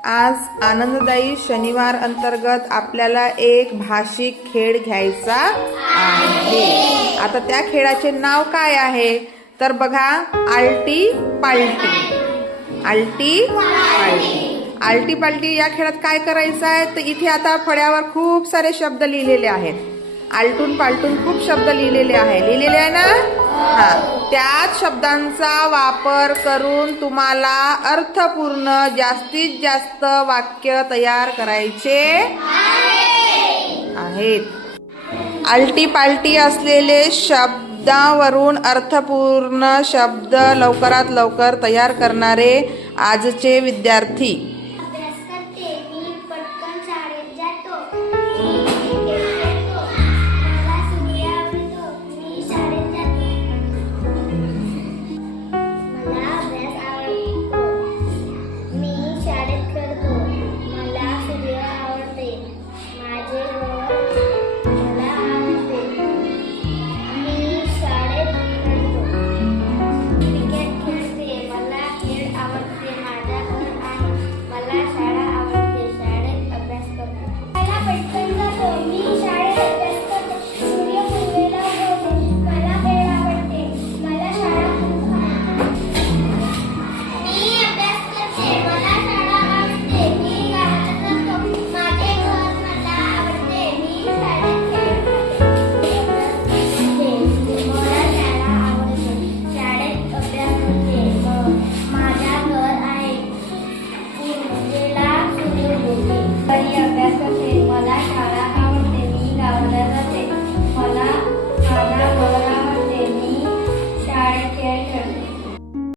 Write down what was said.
आज आनंददायी शनिवार अंतर्गत आपल्याला एक भाषिक खेळ घ्यायचा आहे। आता त्या खेळाचे नाव काय आहे तर बघा, आलटी पालटी। आलटी पालटी आलटी पालटी या खेळात काय करायचं आहे तर इथे आता फळ्यावर खूप सारे शब्द लिहिलेले आहेत। आलटून पालटून खूप शब्द लिहिलेले आहे ना। त्याच शब्दांचा वापर करून तुम्हाला अर्थपूर्ण जास्तीत जास्त वाक्य तयार करायचे आहेत। आलटी पालटी असलेले शब्दावरून अर्थपूर्ण शब्द लवकरात लवकर तयार करणारे आजचे विद्यार्थी